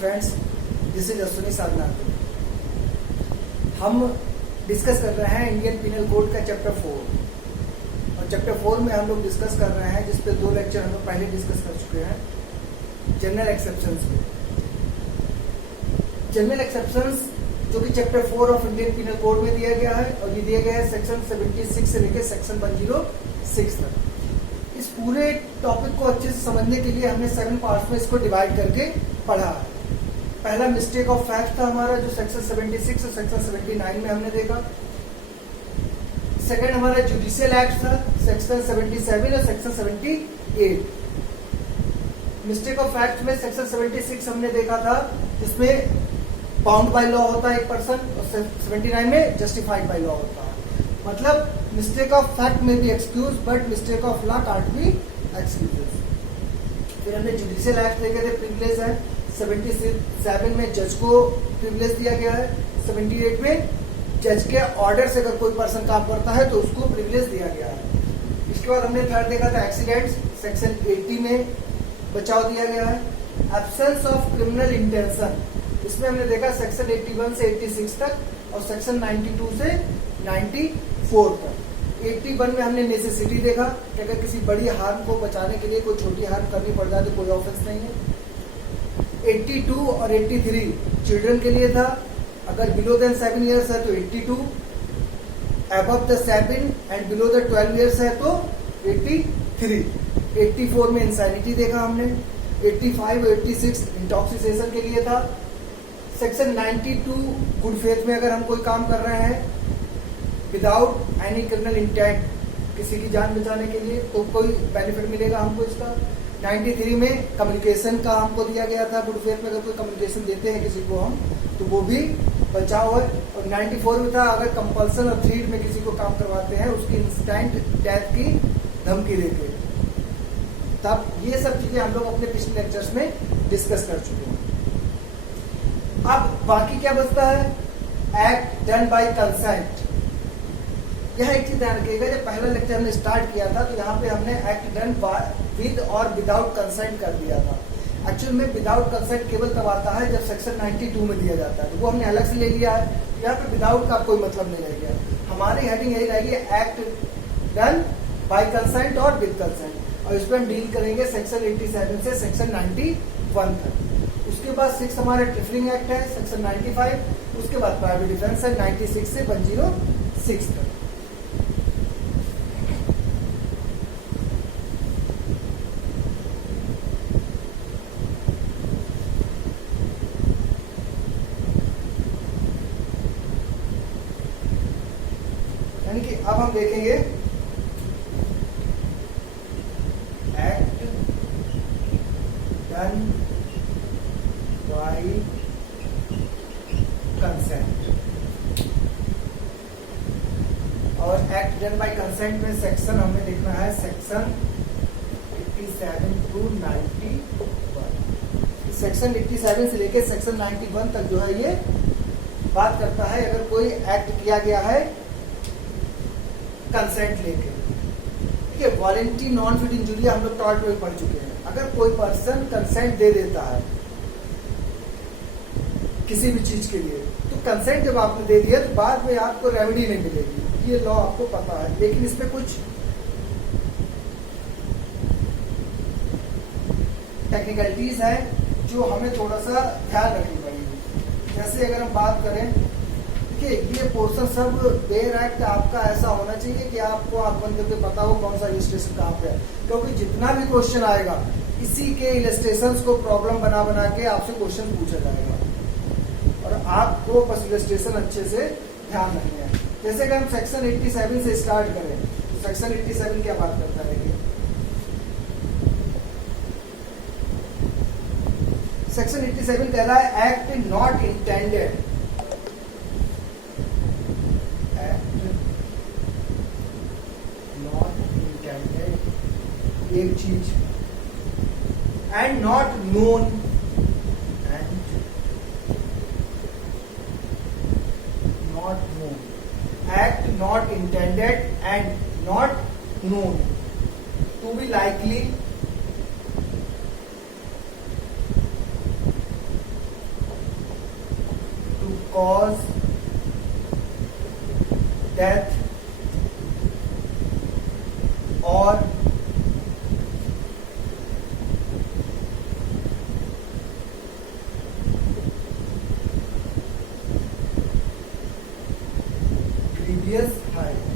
Friends, this is Ashwini Sadhnath. हम discuss कर रहे हैं इंडियन पिनल कोड का चैप्टर 4 और चैप्टर 4 में हम लोग डिस्कस कर रहे हैं जिस पे 2 लेक्चर हम लोग पहले डिस्कस कर चुके हैं जनरल एक्सेप्शंस में। जनरल एक्सेप्शंस जो कि chapter 4 of Indian penal code में दिया गया है और ये दिया गया है सेक्शन 76 से लेकर सेक्शन 106 तक। इस पूरे टॉपिक को अच्छे से समझने के लिए हमने 7 पार्ट्स में इसको डिवाइड करके पढ़ा है। पहला मिस्टेक ऑफ फैक्ट था हमारा जो सेक्शन 76 और सेक्शन 79 में हमने देखा। सेकंड हमारा जुडिशियल एक्ट था सेक्शन 77 और सेक्शन 78। मिस्टेक ऑफ फैक्ट में सेक्शन 76 हमने देखा था जिसमें बाउंड बाय लॉ होता है एक पर्सन और 79 में जस्टिफाइड बाय लॉ होता है। मतलब मिस्टेक ऑफ फैक्ट में भी excuse but mistake of law can't be excuse. फिर हमने जुडिशियल एक्ट देखे थे, प्रिविलेज है। 77 में जज को प्रिविलेज दिया गया है। 78 में जज के ऑर्डर से अगर कोई पर्सन काम करता है तो उसको प्रिविलेज दिया गया है। इसके बाद हमने थर्ड देखा था एक्सीडेंट्स, सेक्शन 80 में बचाव दिया गया है। एब्सेंस ऑफ क्रिमिनल इंटेंशन, इसमें हमने देखा सेक्शन 81 से 86 तक और सेक्शन 92 से 94 तक। 81 में हमने नेसेसिटी देखा कि अगर किसी बड़ी हार्म को बचाने के लिए कोई छोटी हार्म करनी पड़ जाए तो कोई ऑफेंस नहीं है। 82 और 83 चिल्ड्रन के लिए था, अगर बिलो देन 7 ईयर्स है तो 82, above the 7 and below the 12 years है तो 83। 84 में इंसैनिटी देखा हमने। 85 और 86 इंटॉक्सिकेशन के लिए था। सेक्शन 92 गुड फेथ में अगर हम कोई काम कर रहे हैं विदाउट एनी क्रिमिनल इंटेंट किसी की जान बचाने के लिए तो कोई बेनिफिट मिलेगा हमको इसका। 93 में कम्युनिकेशन का हमको दिया गया था, गुड फेथ में अगर कोई कम्युनिकेशन देते हैं किसी को हम तो वो भी बचाव है। और 94 में था अगर कंपल्सन और थ्रीट में किसी को काम करवाते हैं उसकी इंस्टेंट डेथ की धमकी देके। तब ये सब चीजें हम लोग अपने पिछले लेक्चर्स में डिस्कस कर चुके हैं। अब बाकी क्या बचता है, एक्ट डन बाय कंसेंट। यह एक चीज ध्यान रखिएगा, जब पहला लेक्चर हमने स्टार्ट किया था तो यहाँ पे हमने एक्ट डन विद और विदाउट कंसेंट कर दिया था। एक्चुअल में विदाउट कंसेंट केवल तब आता है जब सेक्शन 92 में दिया जाता है, तो वो हमने अलग से ले लिया है। यहाँ पे विदाउट का कोई मतलब नहीं रह गया। हमारी हेडिंग यही रहेगी एक्ट डन बाय कंसेंट और विद कंसेंट, और इसमें हम डील करेंगे सेक्शन 87 से सेक्शन 91 तक। उसके बाद 6 हमारा ट्रिफलिंग एक्ट है सेक्शन 95। उसके बाद प्राइवेट डिफेंस है 96 से 106 तक। यानी कि अब हम देखेंगे एक्ट डन बाय कंसेंट। और एक्ट डन बाय कंसेंट में सेक्शन हमें देखना है सेक्शन 87 टू 91। सेक्शन 87 से लेकर सेक्शन 91 तक जो है ये बात करता है अगर कोई एक्ट किया गया है कंसेंट लेके। ठीक है, वॉलेंटरी नॉन फिट इंजुरी हम लोग टॉर्ट में पढ़ चुके हैं। अगर कोई पर्सन कंसेंट दे देता है किसी भी चीज के लिए तो कंसेंट जब आपने दे दिया तो बाद में आपको रेमेडी नहीं मिलेगी, ये लॉ आपको पता है। लेकिन इसमें कुछ टेक्निकलिटीज है जो हमें थोड़ा सा ध्यान रखनी पड़ेगी। जैसे अगर हम बात करें कि ये पोर्शन सब बेयर एक्ट आपका ऐसा होना चाहिए कि आपको आंख बंद करके पता हो कौन सा इलस्ट्रेशन कहाँ पे है, क्योंकि जितना भी क्वेश्चन आएगा इसी के इलस्ट्रेशंस को प्रॉब्लम बना बना के आपसे क्वेश्चन पूछा जाएगा और आपको बस इलस्ट्रेशन अच्छे से ध्यान रखना है। जैसे कि हम सेक्शन 87 से स्टार्ट करें तो सेक्शन 87 क्या बात करता है, सेक्शन 87 कह रहा है एक्ट नॉट इंटेंडेड, एक चीज and not known, act not intended and not known to be likely cause death और grievous hurt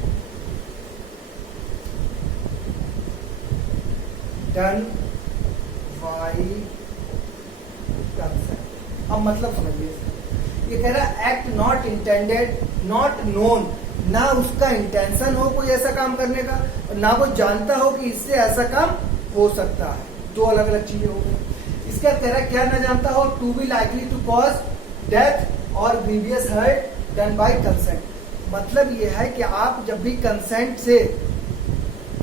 done by consent. अब मतलब समझिए इसका, ये कह रहा है act not intended not known, ना उसका इंटेंशन हो कोई ऐसा काम करने का और ना वो जानता हो कि इससे ऐसा काम हो सकता है। दो अलग अलग चीजें हो गई। इसका कह रहा है क्या ना जानता हो, to be likely to cause death और grievous hurt done by consent. मतलब ये है कि आप जब भी कंसेंट से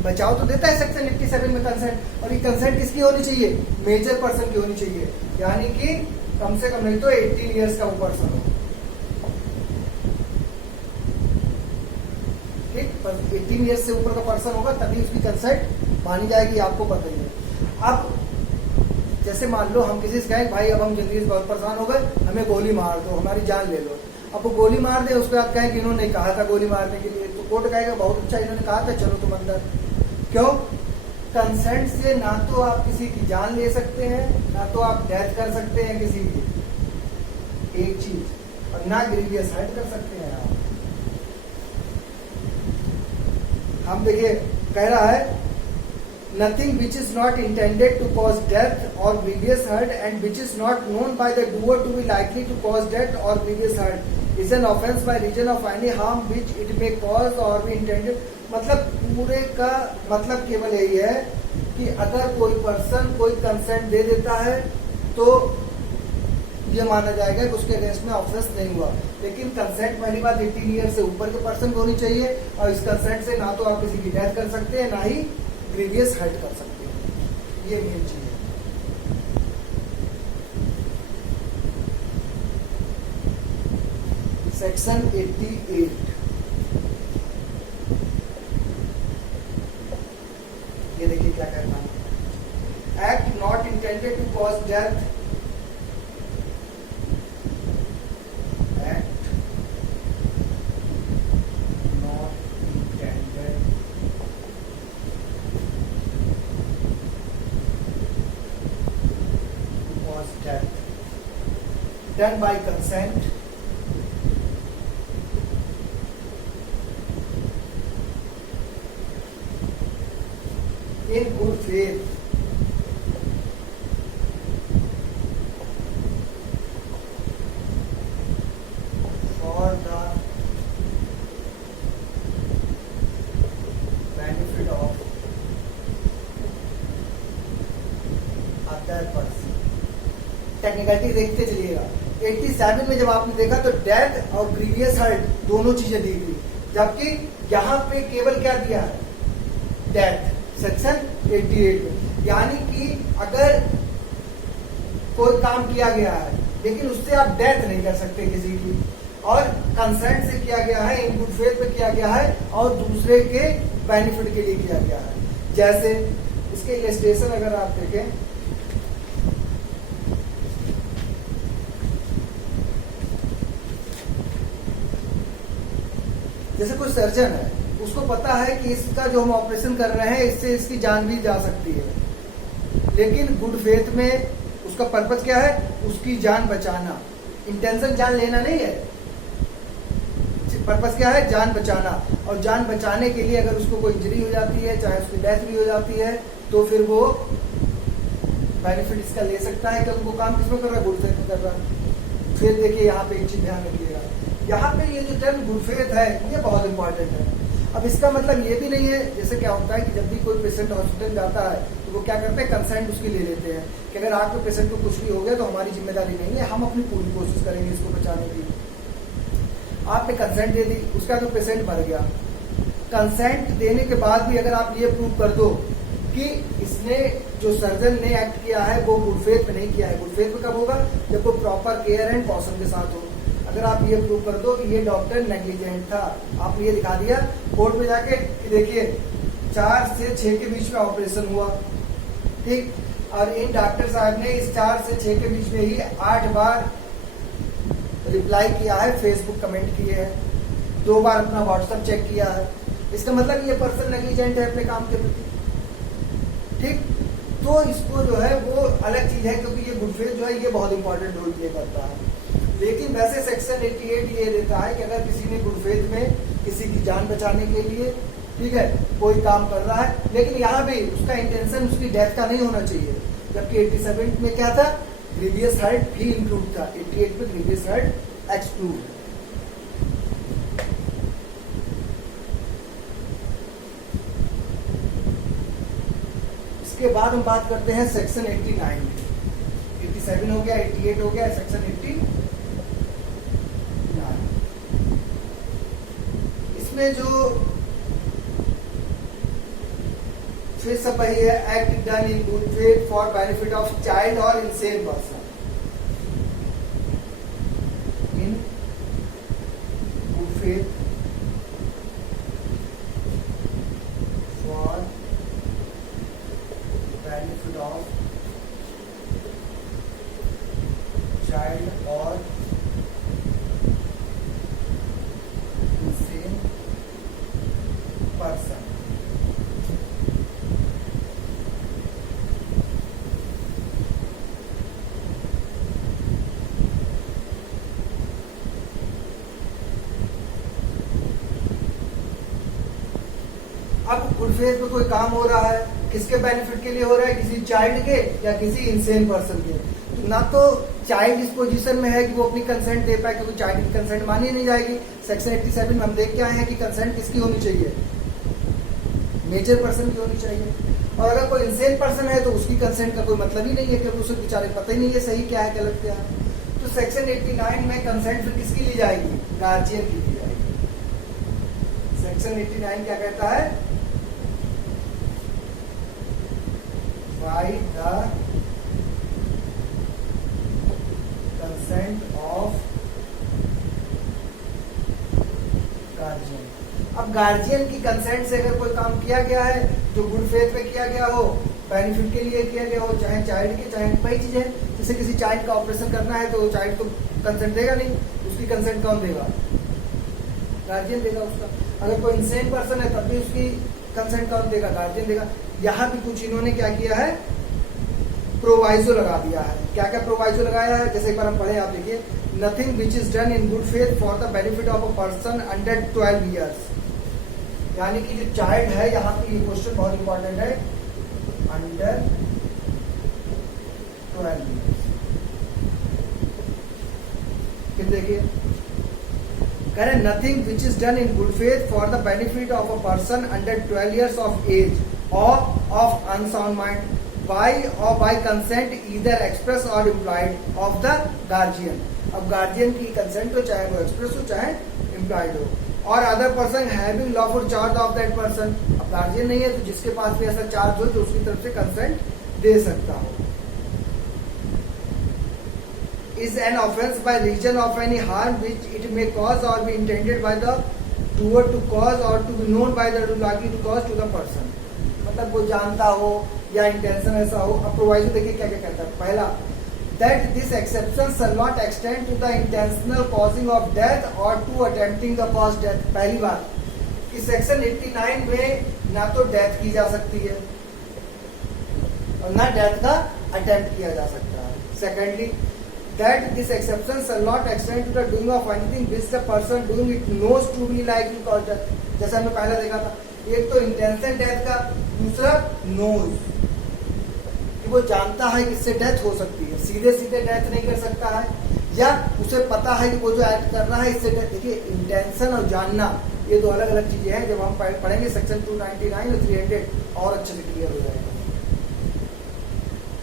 बचाव तो देता है सेक्शन 87 में कंसेंट, और ये कंसेंट किसकी होनी चाहिए, मेजर पर्सन की होनी चाहिए, यानी कि कम से कम नहीं तो 18 ईयर्स का वो पर्सन हो। ठीक, 18 ईयर्स से ऊपर का पर्सन होगा तभी उसकी कंसेंट मानी जाएगी, आपको पता ही है। अब जैसे मान लो हम किसी से कहें भाई अब हम जिंदगी से बहुत परेशान हो गए, हमें गोली मार दो, हमारी जान ले लो। अब वो गोली मार दे, उसके बाद कहें कि इन्होंने कहा था गोली मारने के लिए, तो कोर्ट कहेगा बहुत अच्छा इन्होंने कहा था, चलो तुम अंदर। क्यों? कंसेंट से ना तो आप किसी की जान ले सकते हैं, ना तो आप डेथ कर सकते हैं किसी की, एक चीज, और ना ग्रीवियस हर्ट कर सकते हैं आप। हम देखिए कह रहा है nothing which is not intended to cause death और grievous hurt and which is not known by the doer to be likely to cause death और grievous hurt is an offence by reason of any harm which it may cause or be intended. मतलब पूरे का मतलब केवल यही है कि अगर कोई पर्सन कोई कंसेंट दे देता है तो ये माना जाएगा कि उसके अगेंस्ट में ऑफेंस नहीं हुआ। लेकिन कंसेंट पहली बात 18 ईयर से ऊपर के पर्सन को होनी चाहिए, और इस कंसेंट से ना तो आप किसी की डेथ कर सकते हैं ना ही ग्रीवियस हर्ट कर सकते हैं। ये मेन चीज है। सेक्शन 88 ये देखिए क्या कहना है, act not intended to cause death, act not intended to cause death done by consent in good faith for the benefit of other person। Technicality देखते चलिएगा। 87 में जब आपने देखा तो डेथ और ग्रीवियस हर्ट दोनों चीजें दी गई, जबकि यहां पे केवल क्या दिया है, डेथ सेक्शन 88 में। यानी कि अगर कोई काम किया गया है लेकिन उससे आप डेथ नहीं कर सकते किसी की, और कंसेंट से किया गया है, इन गुड फेथ पे किया गया है और दूसरे के बेनिफिट के लिए किया गया है। जैसे इसके इलस्ट्रेशन अगर आप देखें, जैसे कोई सर्जन है, उसको पता है कि इसका जो हम ऑपरेशन कर रहे हैं इससे इसकी जान भी जा सकती है, लेकिन गुड फेथ में उसका पर्पस क्या है, उसकी जान बचाना। इंटेंशन जान लेना नहीं है, पर्पस क्या है, जान बचाना। और जान बचाने के लिए अगर उसको कोई इंजरी हो जाती है, चाहे उसकी डेथ भी हो जाती है, तो फिर वो बेनिफिट इसका ले सकता है, क्योंकि वो काम किसमें कर रहा है, गुड फेथ में कर रहा है। फिर देखिए यहाँ पे एक चीज ध्यान रखिएगा, यहाँ पे ये जो टर्म गुड फेथ है ये बहुत इंपॉर्टेंट है। अब इसका मतलब ये भी नहीं है, जैसे क्या होता है कि जब भी कोई पेशेंट हॉस्पिटल जाता है तो वो क्या करते हैं, कंसेंट उसकी ले लेते हैं कि अगर आपके पेशेंट को कुछ भी हो गया तो हमारी जिम्मेदारी नहीं है, हम अपनी पूरी कोशिश करेंगे इसको बचाने की। आपने कंसेंट दे दी, उसका तो पेशेंट मर गया। कंसेंट देने के बाद भी अगर आप ये प्रूव कर दो कि इसने जो सर्जन ने एक्ट किया है वो गुड फेथ में नहीं किया है, गुड फेथ में कब होगा, जब वो प्रॉपर केयर एंड कॉशन के साथ हो। अगर आप ये प्रूव कर दो कि ये डॉक्टर नेग्लिजेंट था, आपने ये दिखा दिया कोर्ट में जाके, देखिए 4 से 6 के बीच में ऑपरेशन हुआ, ठीक, और इन डॉक्टर साहब ने इस 4 से 6 के बीच में ही 8 बार रिप्लाई किया है, फेसबुक कमेंट किए हैं, 2 बार अपना व्हाट्सएप चेक किया है, इसका मतलब ये पर्सन नेग्लिजेंट है अपने काम के प्रति। ठीक, तो इसको जो है वो अलग चीज है, क्योंकि ये गुड फेथ जो है ये बहुत इंपॉर्टेंट रोल प्ले करता है। लेकिन वैसे सेक्शन 88 ये देता है कि अगर किसी ने गुड फेथ में किसी की जान बचाने के लिए, ठीक है, कोई काम कर रहा है, लेकिन यहाँ भी उसका इंटेंशन उसकी डेथ का नहीं होना चाहिए, जबकि 87 में क्या था, ग्रीवियस हर्ट भी इंक्लूड था, 88 में ग्रीवियस हर्ट एक्सक्लूड। इसके बाद हम बात करते हैं सेक्शन 89 की। 87 हो गया, 88 हो गया, सेक्शन 89। इसमें जो फिर सब वही है, act done in good faith for benefit of child or insane person. In good faith for benefit of child or insane person. अब गुड फेथ में कोई काम हो रहा है, किसके बेनिफिट के लिए हो रहा है, किसी चाइल्ड के या किसी इंसेन पर्सन के। तो ना तो चाइल्ड इस पोजीशन में है कि वो अपनी कंसेंट दे पाए, क्योंकि चाइल्ड की कंसेंट मानी नहीं जाएगी। सेक्शन 87 में हम देख के आए हैं कि कंसेंट किसकी होनी चाहिए, मेजर पर्सन की होनी चाहिए। और अगर कोई इंसेन पर्सन है तो उसकी कंसेंट का कोई मतलब ही नहीं है, क्योंकि उसे बेचारे पता ही नहीं है सही क्या है गलत क्या है। तो सेक्शन 89 में कंसेंट फिर किसकी ली जाएगी, गार्जियन की ली जाएगी। सेक्शन 89 क्या कहता है, by the consent of guardian। अब गार्जियन की कंसेंट से अगर कोई काम किया गया है जो गुड फेथ में किया गया हो, बेनिफिट के लिए किया गया हो, चाहे चाइल्ड के, चाहे वही चीज है, जैसे किसी चाइल्ड का ऑपरेशन करना है तो चाइल्ड को कंसेंट देगा नहीं, उसकी कंसेंट कौन देगा, गार्जियन देगा उसका। अगर कोई इंसेन पर्सन है तब भी उसकी कंसेंट कौन देगा, गार्जियन देगा। यहाँ भी कुछ इन्होंने क्या किया है, प्रोवाइजो लगा दिया है। क्या क्या प्रोवाइजो लगाया है, जैसे एक बार हम पढ़े, आप देखिए, nothing which is done in good faith for the benefit of a person under 12 years. यानी कि जो चाइल्ड है, यहाँ पे ये क्वेश्चन बहुत इंपॉर्टेंट है, अंडर 12 ईयर्स। फिर देखिए, कह रहे nothing which is done in good faith for the benefit of a person under 12 years of age or of unsound mind by or by consent either express or implied of the guardian। अब guardian की consent हो, चाहे वो express हो चाहे implied हो, और other person having lawful charge of that person. अब गार्जियन नहीं है तो जिसके पास भी ऐसा चार्ज हो जो उसकी तरफ से कंसेंट दे सकता हो। is an offense by reason of any harm which it may cause or be intended by the doer to cause or to be known by the likely to cause to the person। मतलब वो जानता हो या intention ऐसा हो। अब proviso देखिए क्या क्या कहता है। पहला, that this exception shall not extend to the intentional causing of death or to attempting the cause death। पहली बात कि सेक्शन 89 में ना तो डेथ की जा सकती है और ना डेथ का अटेम्प्ट किया जा सकता है। Secondly, that this exception shall not extend to the doing of anything which the person doing it knows to be likely to cause death। जैसा हमने पहले देखा था, एक तो इंटेंशन डेथ का, दूसरा नोज कि वो जानता है कि इससे डेथ हो सकती है, सीधे सीधे डेथ नहीं कर सकता है, या उसे पता है कि वो जो एक्ट कर रहा है इससे डेथ। देखिए, इंटेंशन और जानना ये दो अलग अलग चीजें हैं। जब हम पढ़ेंगे सेक्शन 299 और 300 और अच्छे से क्लियर हो जाएगा।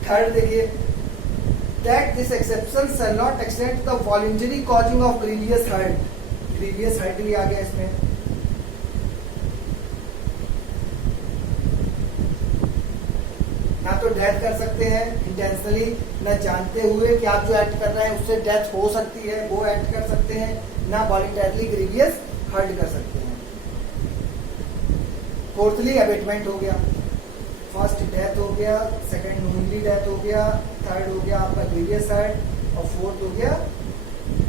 थर्ड देखिए, that this exception shall not extend to the voluntary causing of grievous hurt। grievous hurt भी आ गया इसमें। ना तो डेथ कर सकते हैं इंटेंशनली, ना जानते हुए कि आप जो एक्ट कर रहे हैं उससे डेथ हो सकती है वो एक्ट कर सकते हैं, ना वॉलंटरली ग्रीवियस हर्ट कर सकते हैं। फोर्थली, अबेटमेंट हो गया। फर्स्ट डेथ हो गया, सेकंड नोनली डेथ हो गया, थर्ड हो गया आपका ग्रीवियस हर्ट, और फोर्थ हो गया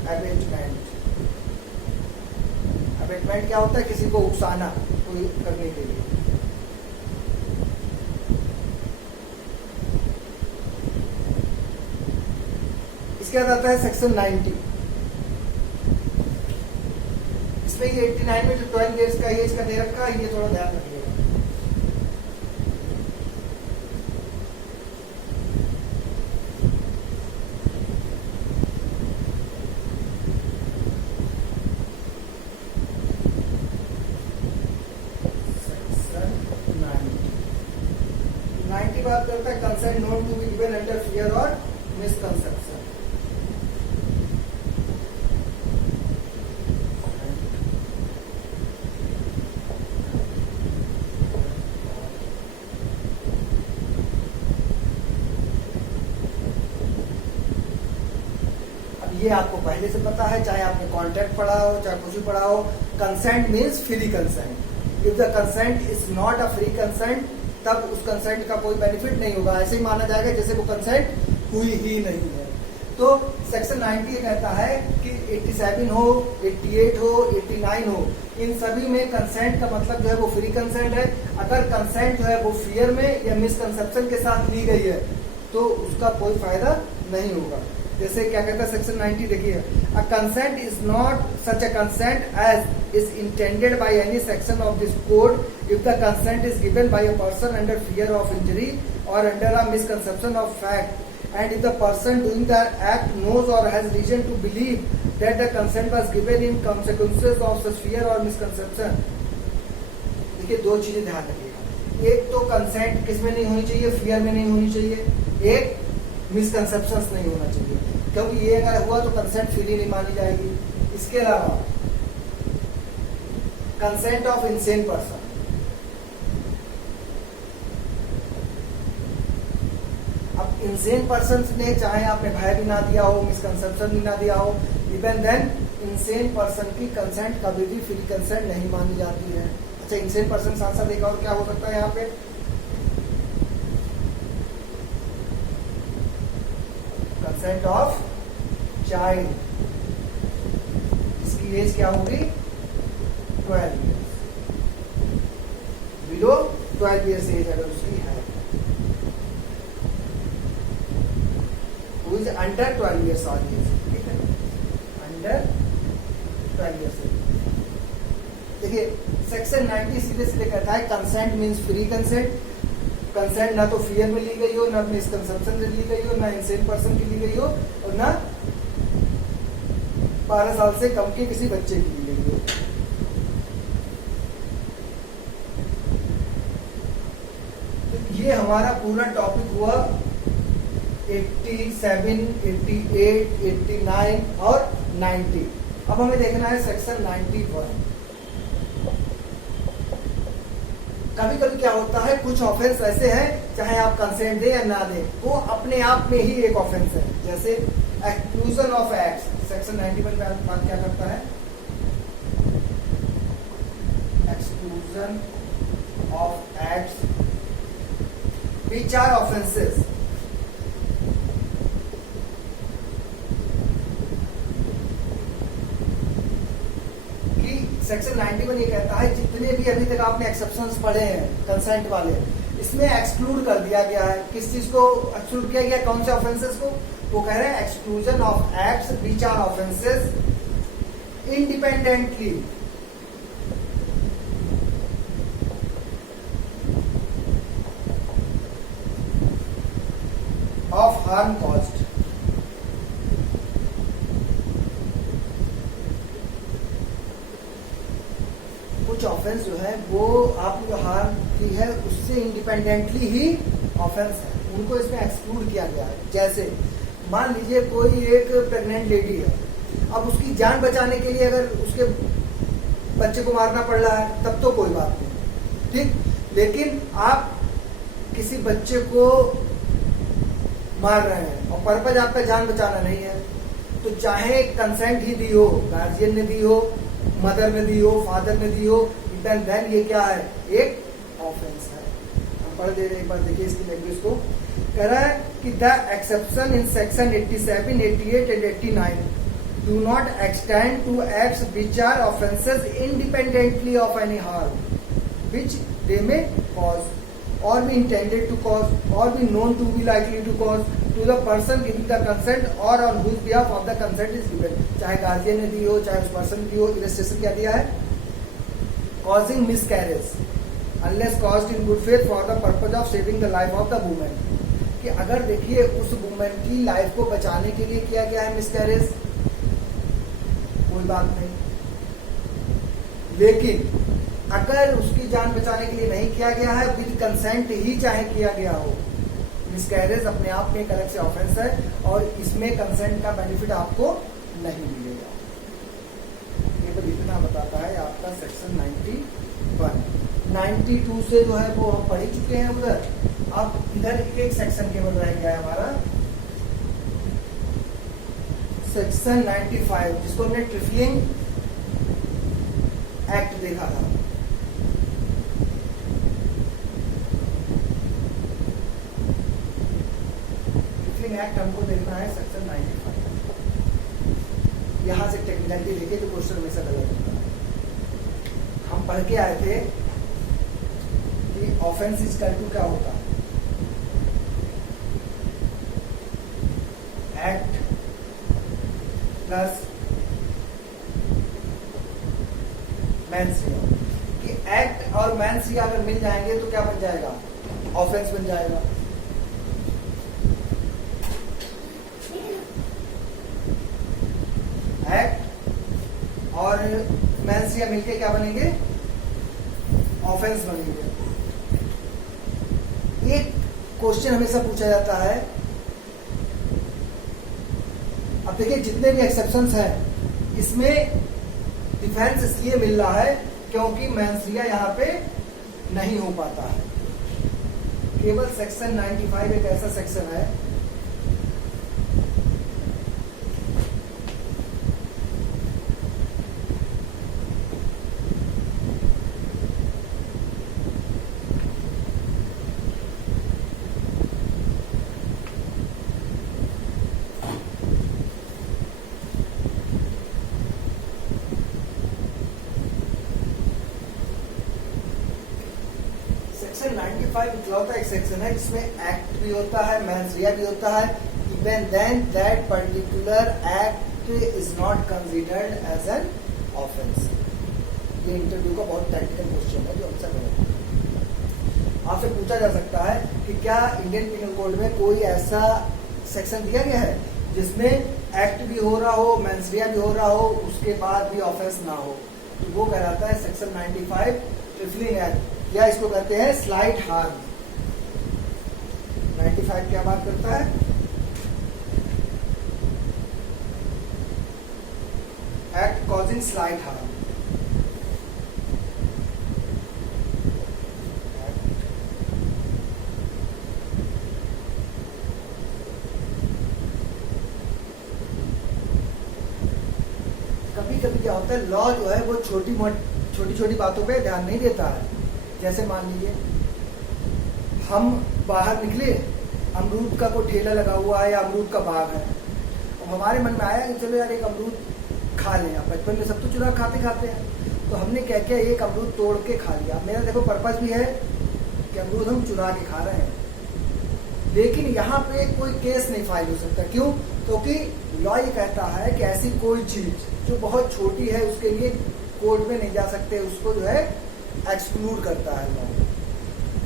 अबेटमेंट। अबेटमेंट क्या होता है? किसी को उकसाना कोई करने के लिए। इसके बाद आता है सेक्शन 90। इसमें ये 89 में जो 12 इयर्स का एज का दे रखा है, ये थोड़ा ध्यान रखिएगा। बात करता है consent not to be given under fear और मिसकंसेप्शन। अब ये आपको पहले से पता है, चाहे आपने कॉन्ट्रैक्ट पढ़ा हो चाहे कुछ भी पढ़ा हो, consent means free consent. If the consent is not a free consent, तब उस कंसेंट का कोई बेनिफिट नहीं होगा, ऐसे ही माना जाएगा जैसे वो कंसेंट हुई ही नहीं है। तो सेक्शन 90 ये कहता है कि 87 हो, 88 हो, 89 हो, इन सभी में कंसेंट का मतलब जो है वो फ्री कंसेंट है। अगर कंसेंट जो है वो फियर में या मिसकंसेप्शन के साथ ली गई है तो उसका कोई फायदा नहीं होगा। जैसे क्या कहता है सेक्शन 90, देखिए, a consent is not such a consent as is intended by any section of this code if the consent is given by a person under fear of injury or under a misconception of fact, and if the person doing the act knows or has reason to believe that the consent was given in consequences of such fear or misconception। देखिए, दो चीजें ध्यान रखिएगा। एक तो consent किस में नहीं होनी चाहिए? फियर में नहीं होनी चाहिए। एक मिसकंसेप्शन नहीं होना चाहिए, क्योंकि ये अगर हुआ तो कंसेंट फ्री नहीं मानी जाएगी। इसके अलावा कंसेंट ऑफ इंसेन पर्सन, अब इंसेन पर्सन ने चाहे आपने भय भी ना दिया हो, मिसकंसेप्शन भी ना दिया हो, इवन देन इंसेन पर्सन की कंसेंट कभी भी फ्री कंसेंट नहीं मानी जाती है। अच्छा, इंसेन पर्सन साथ साथ एक और क्या हो सकता है यहाँ पे? कंसेंट ऑफ चाइल्ड, इसकी एज क्या होगी? 12 ईयर्स, बिलो 12 ईयर्स एज अगर उसकी है, who is under 12 years old, ठीक है, under 12 years old। देखिए, सेक्शन 90 सीधे सीधे कहता है consent means free consent. Consent ना तो फियर में ली गई हो, ना मिसकंसेप्शन में ली गई हो, ना इंसेन पर्सन की ली गई हो, और ना 12 साल से कम के किसी बच्चे की ली गई हो। तो ये हमारा पूरा टॉपिक हुआ 87, 88, 89 और 90। अब हमें देखना है सेक्शन 91। कभी कभी क्या होता है, कुछ ऑफेंस ऐसे हैं चाहे आप कंसेंट दे या ना दे, वो अपने आप में ही एक ऑफेंस है। जैसे एक्सक्लूजन ऑफ एक्ट्स, सेक्शन 91 में बात क्या करता है? Exclusion of acts which are offences. Section 91 ये कहता है जितने भी अभी तक आपने एक्सेप्शंस पढ़े हैं कंसेंट वाले, इसमें एक्सक्लूड कर दिया गया है। किस चीज को एक्सक्लूड किया गया? कौन से ऑफेंसेस को? वो कह रहे हैं exclusion of acts which are offences independently of harm caused. कुछ ऑफेंस जो है वो आपने जो हार्म की है उससे इंडिपेंडेंटली ही ऑफेंस है, उनको इसमें एक्सक्लूड किया गया है। जैसे मान लीजिए कोई एक प्रेग्नेंट लेडी है, अब उसकी जान बचाने के लिए अगर उसके बच्चे को मारना पड़ रहा है तब तो कोई बात नहीं, ठीक, लेकिन आप किसी बच्चे को मार रहे हैं और पर्पज आपका जान बचाना नहीं है, तो चाहे कंसेंट ही दी हो, गार्जियन ने दी हो, मदर ने दी हो, फादर ने दी हो, देन ये क्या है? एक ऑफेंस है। हम पढ़ दे रहे, एक बार देखिए इसकी लैंग्वेज को। कह रहा है कि the exception in section 87, 88 and 89 do not extend to acts which are offenses independently of any harm which they may cause or be intended to cause or be known to be likely to cause to the person giving the consent or on whose behalf of the consent is given. चाहे guardian ने दी हो चाहे उस person की हो, illustration क्या दिया है, causing miscarriage unless caused in good faith for the purpose of saving the life of the woman. कि अगर देखिए उस वुमेन की लाइफ को बचाने के लिए किया गया है मिसकैरेज, कोई बात नहीं, लेकिन अगर उसकी जान बचाने के लिए नहीं किया गया है, विद कंसेंट ही चाहे किया गया हो, मिसकैरेज अपने आप में एक अलग से ऑफेंस है और इसमें कंसेंट का बेनिफिट आपको नहीं मिलेगा। ये तो इतना बताता है आपका सेक्शन 91। 92 से जो है वो हम पढ़ ही चुके हैं उधर। अब इधर एक सेक्शन केवल रह गया है हमारा, सेक्शन 95, जिसको हमने ट्रिफलिंग एक्ट देखा था। ट्रिफलिंग एक्ट हमको देखना है सेक्शन 95। यहां से टेक्निकलिटी देखिए जो क्वेश्चन हमेशा गलत होता है। हम पढ़ के आए थे कि ऑफेंस इज इक्वल टू क्या होता है, एक्ट प्लस मैंसिया, कि एक्ट और मैंसिया अगर मिल जाएंगे तो क्या बन जाएगा, ऑफेंस बन जाएगा। एक्ट और मैंसिया मिलके क्या बनेंगे, ऑफेंस बनेंगे। एक क्वेश्चन हमेशा पूछा जाता है, अब देखिए जितने भी एक्सेप्शंस हैं इसमें डिफेंस इसलिए मिल रहा है क्योंकि मैंसिया यहाँ पे नहीं हो पाता है। केवल सेक्शन 95 एक ऐसा सेक्शन है सेक्शन 95 इकलौता एक सेक्शन है जिसमें एक्ट भी होता है, मैंसिया भी होता है, even then that particular act is not considered as an offence. ये इंटरव्यू का बहुत टेक्निकल क्वेश्चन है जो आंसर करेगा। आपसे पूछा जा सकता है कि क्या इंडियन पिनल कोड में कोई ऐसा सेक्शन दिया गया है जिसमें एक्ट भी हो रहा हो, मैंसिया भी हो रहा हो, उसके बाद भी ऑफेंस ना हो। तो वो कहलाता है सेक्शन 95 ट्रिफलिंग एक्ट, या इसको कहते हैं स्लाइट हार्म। 95 क्या बात करता है, एक्ट कॉजिंग स्लाइट हार्म। कभी कभी क्या होता है, लॉ जो है वो छोटी छोटी बातों पे ध्यान नहीं देता है। जैसे मान लीजिए हम बाहर निकले, अमरूद का कोई ठेला लगा हुआ है या अमरूद का बाग है, और हमारे मन में आया कि चलो यार एक अमरूद खा लें। बचपन में सब तो चुरा खाते हैं, तो हमने क्या किया, एक अमरूद तोड़ के खा लिया। मेरा देखो पर्पस भी है कि अमरूद हम चुरा के खा रहे हैं, लेकिन यहाँ पे कोई केस नहीं फाइल हो सकता। क्यों? क्योंकि लॉ ये कहता है कि ऐसी कोई चीज जो बहुत छोटी है उसके लिए कोर्ट में नहीं जा सकते, उसको जो है एक्सक्लूड करता है लॉ।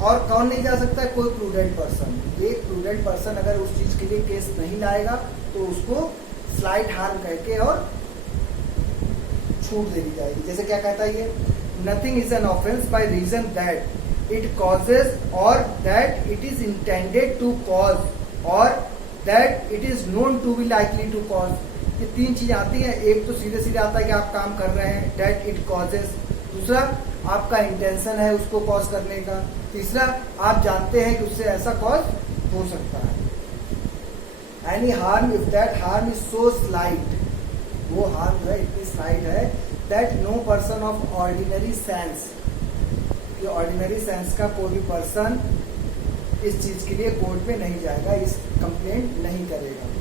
और कौन नहीं जा सकता है, कोई प्रूडेंट पर्सन। एक प्रूडेंट पर्सन अगर उस चीज के लिए केस नहीं लाएगा तो उसको स्लाइट हार्म करके और छूट दे दी जाएगी। जैसे क्या कहता है ये, nothing is an offence by reason that it causes or that it is intended to cause or that it is known to be likely to cause. ये तीन चीज आती है। एक तो सीधे सीधे आता है कि आप काम कर रहे हैं, दैट इट कॉजेज। दूसरा, आपका इंटेंशन है उसको कॉज करने का। तीसरा, आप जानते हैं कि उससे ऐसा कॉज हो सकता है। Any harm if that harm is so slight, वो हार्म जो है इतनी स्लाइट है, that no person of ordinary sense, कि ऑर्डिनरी सेंस का कोई भी पर्सन इस चीज के लिए कोर्ट में नहीं जाएगा, इस कंप्लेंट नहीं करेगा।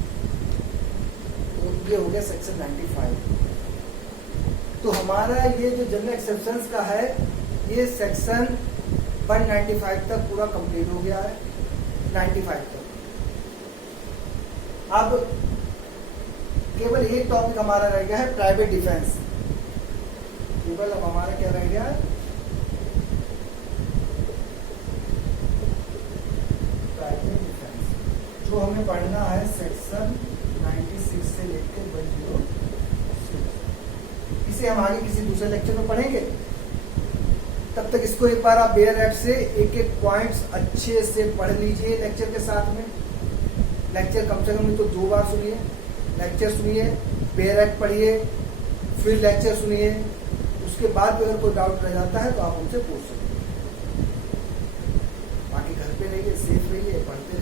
तो ये हो गया सेक्शन 95। तो हमारा ये जो जनरल एक्सेप्शंस का है ये सेक्शन 195 तक पूरा कंप्लीट हो गया है, 95 तक। अब केवल एक टॉपिक हमारा रह गया है प्राइवेट डिफेंस। केवल अब हमारा क्या रह गया है, प्राइवेट डिफेंस, जो हमें पढ़ना है सेक्शन 96 से लेकर 106। इसे हम आगे किसी दूसरे लेक्चर में पढ़ेंगे। तब तक इसको एक बार आप बेयर एक्ट से एक एक पॉइंट्स अच्छे से पढ़ लीजिए लेक्चर के साथ में। लेक्चर कम से कम नहीं तो 2 बार सुनिए, लेक्चर सुनिए, बेयर एक्ट पढ़िए, फिर लेक्चर सुनिए। उसके बाद अगर कोई डाउट रह जाता है तो आप उनसे पूछ सकते हैं। बाकी घर पे रहिए, सेफ रहिए, पढ़ते रहिए।